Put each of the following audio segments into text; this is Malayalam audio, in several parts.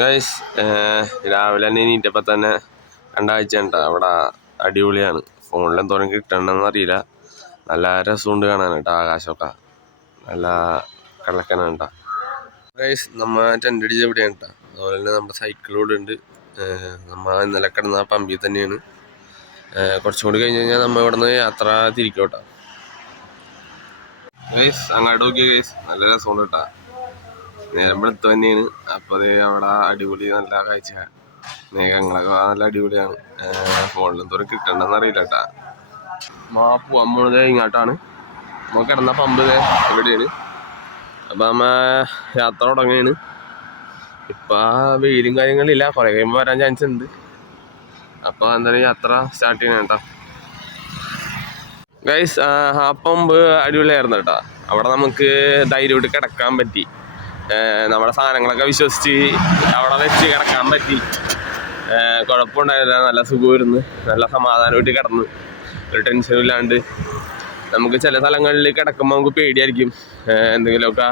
ഗൈസ് രാവിലെ തന്നെ എണീറ്റപ്പോൾ തന്നെ രണ്ടാഴ്ച ഉണ്ട് അവിടെ. അടിപൊളിയാണ്. ഫോണിലെന്തോരം കിട്ടണമെന്ന് അറിയില്ല. നല്ല രസമുണ്ട് കാണാൻ കേട്ടോ. ആകാശമൊക്കെ നല്ല കിഴക്കനാണ് കേട്ടോ. ഗൈസ് നമ്മൾ ടെൻ്റ് അടിച്ച് എവിടെയാണ് കേട്ടോ. അതുപോലെ തന്നെ നമ്മുടെ സൈക്കിൾ ഇവിടെ ഉണ്ട്. നമ്മൾ ഇന്നലെ കിടന്ന പമ്പിൽ തന്നെയാണ്. കുറച്ചും കൂടി കഴിഞ്ഞ് കഴിഞ്ഞാൽ നമ്മൾ ഇവിടെ നിന്ന് യാത്ര തിരിക്കും കേട്ടോ. ഗൈസ് അങ്ങോട്ട് നോക്കിയ ഗൈസ് നല്ല രസമുണ്ട് കേട്ടോ. നേരം വെളുത്ത് തന്നെയാണ്. അപ്പോൾ അത് അവിടെ അടിപൊളി നല്ല കാഴ്ച. മേഘങ്ങളൊക്കെ നല്ല അടിപൊളിയാണ്. ഫോണിലെന്തോരം കിട്ടണമെന്ന് അറിയില്ല കേട്ടാ. പോവാൻ പോണത് ഇങ്ങോട്ടാണ്. നമ്മൾ കിടന്ന പമ്പ് എവിടെയാണ്. അപ്പം നമ്മ യാത്ര തുടങ്ങുകയാണ്. ഇപ്പം വെയിലും കാര്യങ്ങളില്ല. കുറേ കഴിയുമ്പോൾ വരാൻ ചാൻസ് ഉണ്ട്. അപ്പോൾ എന്തായാലും യാത്ര സ്റ്റാർട്ട് ചെയ്യണം കേട്ടോ. ഗൈസ് ആ പമ്പ് അടിപൊളിയായിരുന്നു കേട്ടോ. അവിടെ നമുക്ക് ധൈര്യമായിട്ട് കിടക്കാൻ പറ്റി. നമ്മുടെ സാധനങ്ങളൊക്കെ വിശ്വസിച്ച് അവിടെ വെച്ച് കിടക്കാൻ പറ്റി. കുഴപ്പമുണ്ടായില്ല. നല്ല സുഖമായിരുന്നു. നല്ല സമാധാനമായിട്ട് കിടന്ന് ഒരു ടെൻഷനും ഇല്ലാണ്ട്. നമുക്ക് ചില സ്ഥലങ്ങളിൽ കിടക്കുമ്പോൾ നമുക്ക് പേടിയായിരിക്കും. എന്തെങ്കിലുമൊക്കെ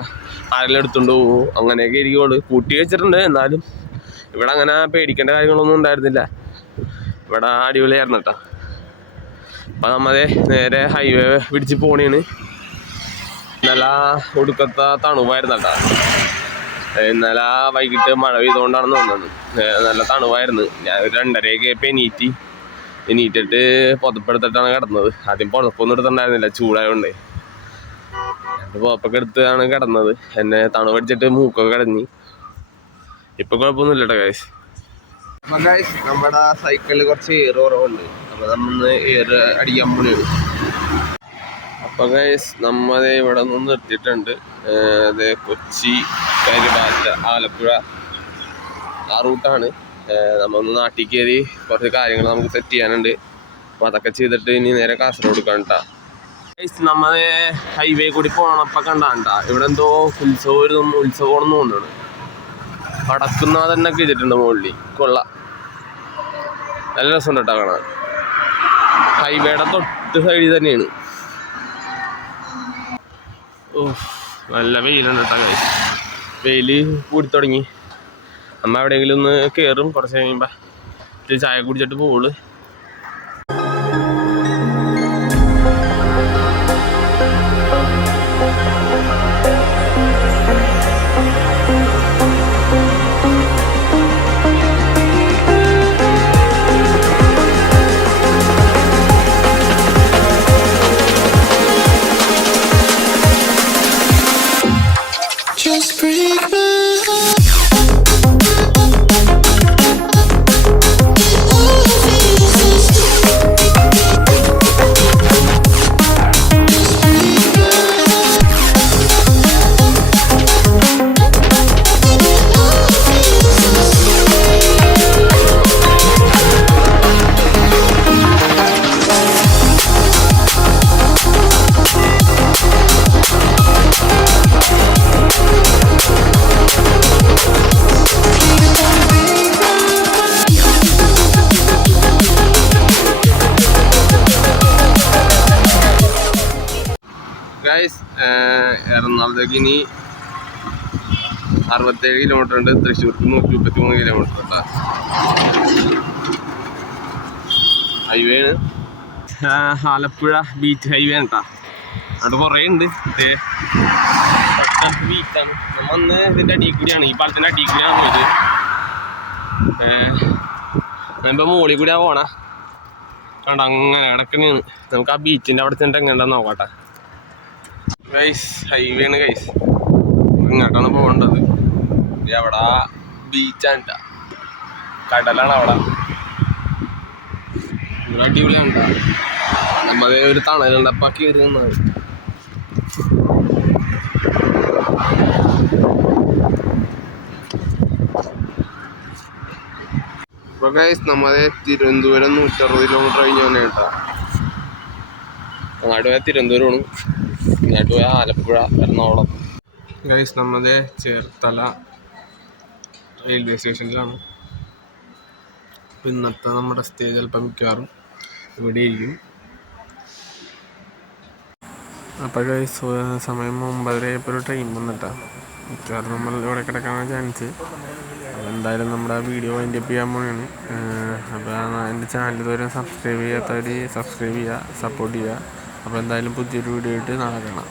ആരെങ്കിലും എടുത്തുകൊണ്ട് പോകും. അങ്ങനെയൊക്കെ ഇരിക്കുള്ളൂ. കൂട്ടി വെച്ചിട്ടുണ്ട്. എന്നാലും ഇവിടെ അങ്ങനെ പേടിക്കേണ്ട കാര്യങ്ങളൊന്നും ഉണ്ടായിരുന്നില്ല. ഇവിടെ അടിപൊളിയായിരുന്നു കേട്ടോ. അപ്പം നമ്മളെ നേരെ ഹൈവേ പിടിച്ച് പോണേണ്. നല്ല ഒടുക്കത്തെ തണുപ്പായിരുന്നു കേട്ടോ. ഇന്നലെ വൈകിട്ട് മഴ പെയ്തുകൊണ്ടാണെന്ന് തോന്നുന്നത്. നല്ല തണുപ്പായിരുന്നു. ഞാൻ ഒരു 2:30 എണീറ്റിട്ട് പുതപ്പെടുത്തിട്ടാണ് കിടന്നത്. ആദ്യം പുതപ്പൊന്നും എടുത്തിട്ടുണ്ടായിരുന്നില്ല, ചൂടായതുകൊണ്ട്. പുതപ്പൊക്കെ എടുത്താണ് കിടന്നത്. എന്നെ തണുപടിച്ചിട്ട് മൂക്കൊക്കെ കിടഞ്ഞി. ഇപ്പം കുഴപ്പമൊന്നുമില്ല കേട്ടോ ഗൈസ്. അപ്പം ഗൈസ് നമ്മുടെ സൈക്കിളിൽ കുറച്ച് എയർ കുറവുണ്ട്. അപ്പോൾ നമ്മൾ എയർ അടിക്കാൻ പോലെയാണ്. അപ്പോൾ ഗൈസ് നമ്മൾ ഇവിടെ നിന്ന് നിർത്തിയിട്ടുണ്ട്. അത് കൊച്ചി, കരിബാറ്റ, ആലപ്പുഴ ആ റൂട്ടാണ്. നമ്മളൊന്ന് നാട്ടിൽ കയറി കുറച്ച് കാര്യങ്ങൾ നമുക്ക് സെറ്റ് ചെയ്യാനുണ്ട്. അപ്പോൾ അതൊക്കെ ചെയ്തിട്ട് ഇനി നേരെ കാസർഗോഡ് കണ്ടാ. ഗൈസ് നമ്മൾ ഹൈവേ കൂടി പോകണപ്പോൾ കണ്ടാ ഇവിടെ എന്തോ ഉത്സവമാണെന്ന് തോന്നുന്നു. അടക്കുന്ന തന്നെ ചെയ്തിട്ടുണ്ട് മുകളിൽ. കൊള്ളാം, നല്ല രസമുണ്ട് കേട്ടോ കാണാൻ. ഹൈവേയുടെ തൊട്ട് സൈഡിൽ തന്നെയാണ്. നല്ല വെയിലുണ്ട് കേട്ടോ ഗൈസ്. വെയിൽ കൂടി തുടങ്ങി. നമ്മൾ എവിടെയെങ്കിലും ഒന്ന് കയറും. കുറച്ച് കഴിയുമ്പോൾ ചായ കുടിച്ചിട്ട് പോവുള്ളൂ. ഗൈസ് എറണാകുളത്തേക്ക് ഇനി 67 കിലോമീറ്റർ ഉണ്ട്. തൃശ്ശൂർക്ക് 133 കിലോമീറ്റർ കേട്ടോ. ഹൈവേ ആണ്. ആലപ്പുഴ ബീച്ച് ഹൈവേ ആണ് കേട്ടോ. അവിടെ കുറേ ഉണ്ട്. ബീച്ചാണ്. നമ്മൾ ഒന്ന് ഇതിൻ്റെ അടിയിൽ കൂടിയാണ്, ഈ പാലത്തിൻ്റെ അടിയിൽ കൂടിയാണ് പോയത്. ഞാനിപ്പോൾ മുകളിൽ കൂടിയാണ് പോണേ. കണ്ട അങ്ങനെ കിടക്കണേണ്. നമുക്ക് ആ ബീച്ചിൻ്റെ അവിടെ ചെന്നിട്ട് എങ്ങനെയുണ്ടെന്ന് നോക്കട്ടെ. ഗൈസ് ഹൈവേ ആണ് ഗൈസ്. ഇങ്ങോട്ടാണ് പോകേണ്ടത്. അവിടെ ബീച്ചാണ് കേട്ടോ. കടലാണ് അവിടെ. ഇവിടെ അടിപൊളിയാണ് കേട്ടോ. നമ്മത് ഒരു തണലുണ്ടപ്പോൾ കയറി നിന്നത്. ഇപ്പോൾ ഗൈസ് നമ്മളത് തിരുവനന്തപുരം 160 കിലോമീറ്റർ കഴിഞ്ഞ് തന്നെ കേട്ടോ. അങ്ങോട്ട് പോയാൽ തിരുവനന്തപുരമാണ്, ഇങ്ങോട്ട് പോയാൽ ആലപ്പുഴ, എറണാകുളം. ഗൈസ് നമ്മളത് ചേർത്തല റെയിൽവേ സ്റ്റേഷനിലാണ്. ഇന്നത്തെ നമ്മുടെ സ്റ്റേ ചിലപ്പോൾ മിക്കവാറും ഇവിടെ ഇരിക്കും. അപ്പോൾ ഗൈസ് സമയം 9:30 ഒരു ട്രെയിൻ വന്നിട്ടാണ്. മിക്കവാറും നമ്മൾ ഇവിടെ കിടക്കാനാണ് ചാൻസ്. എന്തായാലും നമ്മുടെ വീഡിയോ വൈൻഡപ്പ് ചെയ്യാൻ പോവുകയാണ്. അപ്പോൾ എൻ്റെ ചാനൽ ഇതുവരെ സബ്സ്ക്രൈബ് ചെയ്യാത്തവർ സബ്സ്ക്രൈബ് ചെയ്യുക, സപ്പോർട്ട് ചെയ്യുക. അപ്പോൾ എന്തായാലും പുതിയൊരു വീഡിയോ ആയിട്ട് നാളെ കാണാം.